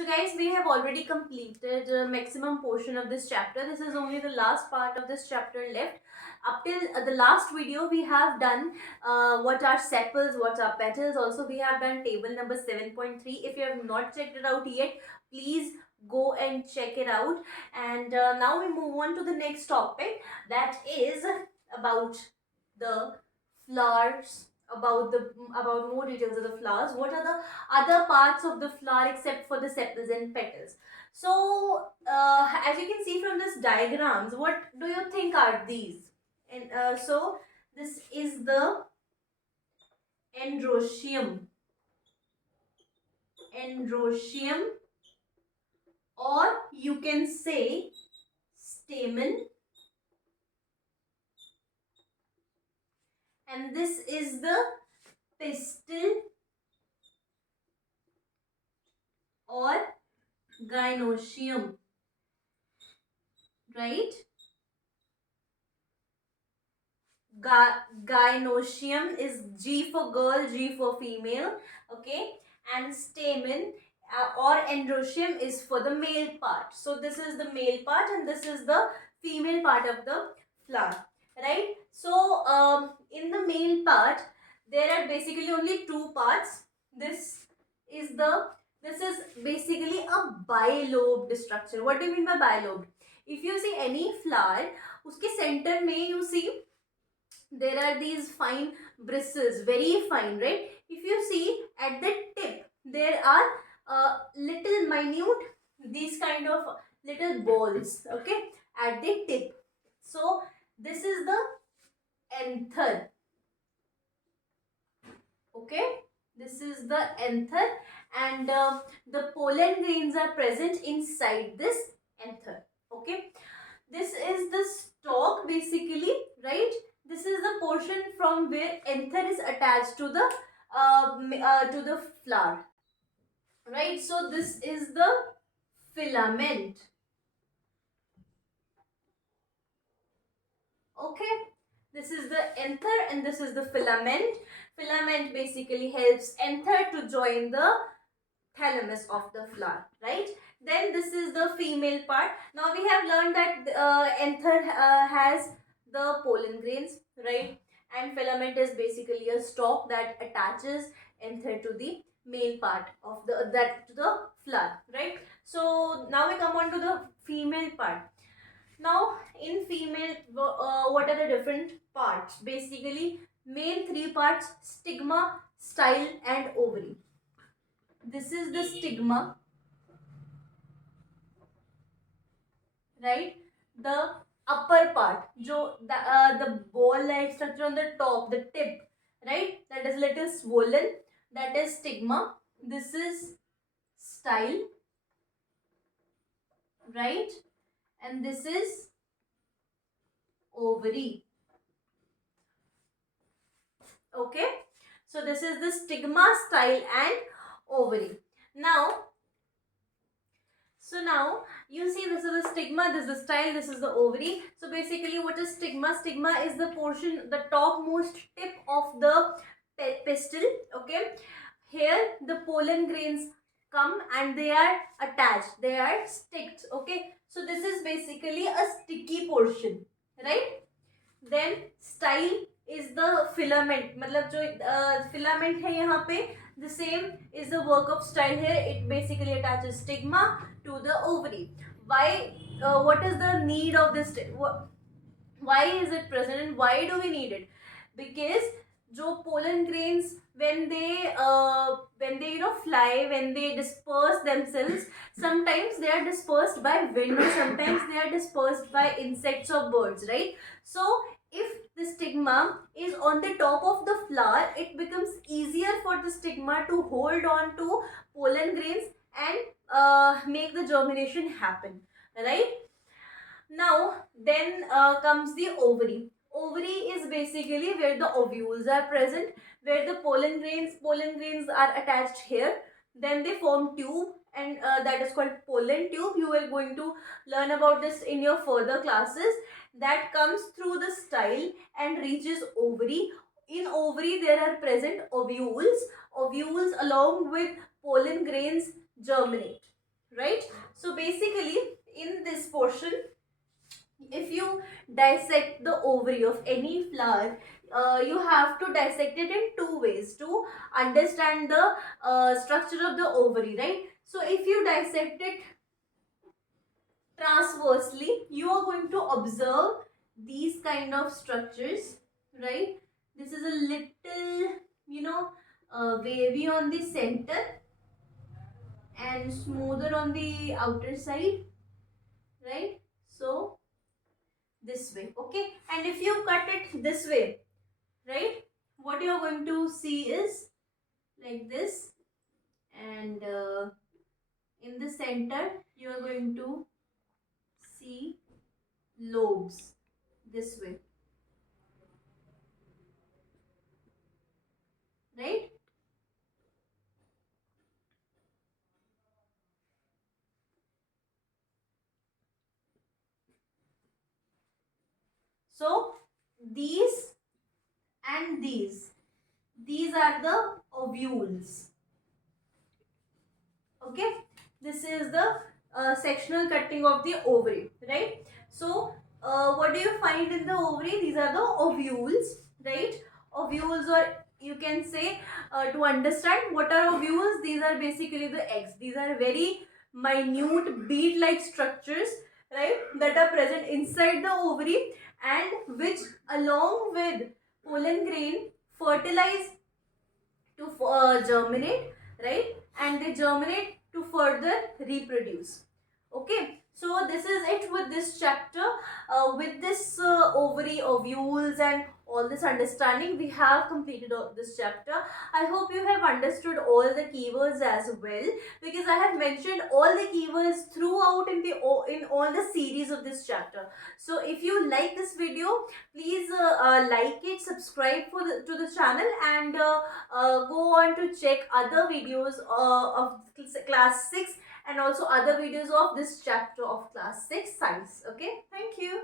So guys, we have already completed maximum portion of this chapter. This is only the last part of this chapter left. Up till the last video, we have done what are sepals, what are petals. Also, we have done table number 7.3. If you have not checked it out yet, please go and check it out. And now we move on to the next topic, that is about the flowers, about more details of the flowers. What are the other parts of the flower except for the sepals and petals? So as you can see from this diagrams, what do you think are these? And so this is the androecium, androecium, or you can say stamen, and this is the pistil or gynoecium, right? Gynoecium is G for girl, G for female, okay, and stamen or androecium is for the male part. So this is the male part and this is the female part of the flower, right? So in the male part there are basically only two parts. This is basically a bilobed structure. What do you mean by bilobed? If you see any flower, uske center mein you see there are these fine bristles, very fine, right? If you see at the tip there are little minute, these kind of little balls, okay, at the tip. So this is the anther, okay, this is the anther, and the pollen grains are present inside this anther, okay. This is the stalk basically, right? This is the portion from where anther is attached to the flower, right? So this is the filament, okay. This is the anther and this is the filament. Filament basically helps anther to join the thalamus of the flower, right? Then this is the female part. Now we have learned that anther has the pollen grains, right? And filament is basically a stalk that attaches anther to the male part of the flower, right? So now we come on to the female part. Now in female, what are the different parts? Basically main three parts: stigma, style and ovary. This is the stigma, right? The upper part, the ball like structure on the top, the tip, right, that is little swollen, that is stigma. This is style, right, and this is ovary, okay. So this is the stigma, style and ovary. Now you see, this is the stigma, this is the style, this is the ovary. So basically what is stigma? Stigma is the portion, the topmost tip of the pistil, okay. Here the pollen grains come and they are attached, they are sticked, okay. So this is basically a sticky portion, right? Then style is the filament, मतलब जो filament है यहाँ पे, the same is the work of style here. It basically attaches stigma to the ovary. Why? What is the need of this? Why is it present and why do we need it? Because जो pollen grains, when they fly, when they disperse themselves, sometimes they are dispersed by wind or sometimes they are dispersed by insects or birds, right? So if the stigma is on the top of the flower, it becomes easier for the stigma to hold on to pollen grains and make the germination happen, right? Now then comes the ovary. Ovary is basically where the ovules are present, where the pollen grains are attached here. Then they form tube, and that is called pollen tube. You are going to learn about this in your further classes. That comes through the style and reaches ovary. In ovary there are present ovules. Ovules along with pollen grains germinate. right? So basically in this portion, if you dissect the ovary of any flower, you have to dissect it in two ways to understand the structure of the ovary, right? So if you dissect it transversely, you are going to observe these kind of structures, right? This is a little, you know, wavy on the center and smoother on the outer side, right? So this way, okay? And if you cut it this way, right, what you are going to see is like this, and in the center you are going to see lobes this way, right? So these and these are the ovules, okay? This is the sectional cutting of the ovary, right? So what do you find in the ovary? These are the ovules, right? Ovules, or you can say, to understand what are ovules, these are basically the eggs. These are very minute bead like structures, right, that are present inside the ovary, and which along with pollen grain fertilize to germinate, right? And they germinate to further reproduce. Okay, so this is it with this chapter. With this ovary, ovules, and all this understanding, we have completed this chapter. I hope you have understood all the keywords as well, because I have mentioned all the keywords throughout in all the series of this chapter. So if you like this video, please like it, subscribe to the channel, and go on to check other videos of class 6, and also other videos of this chapter of class 6 science. Okay, thank you.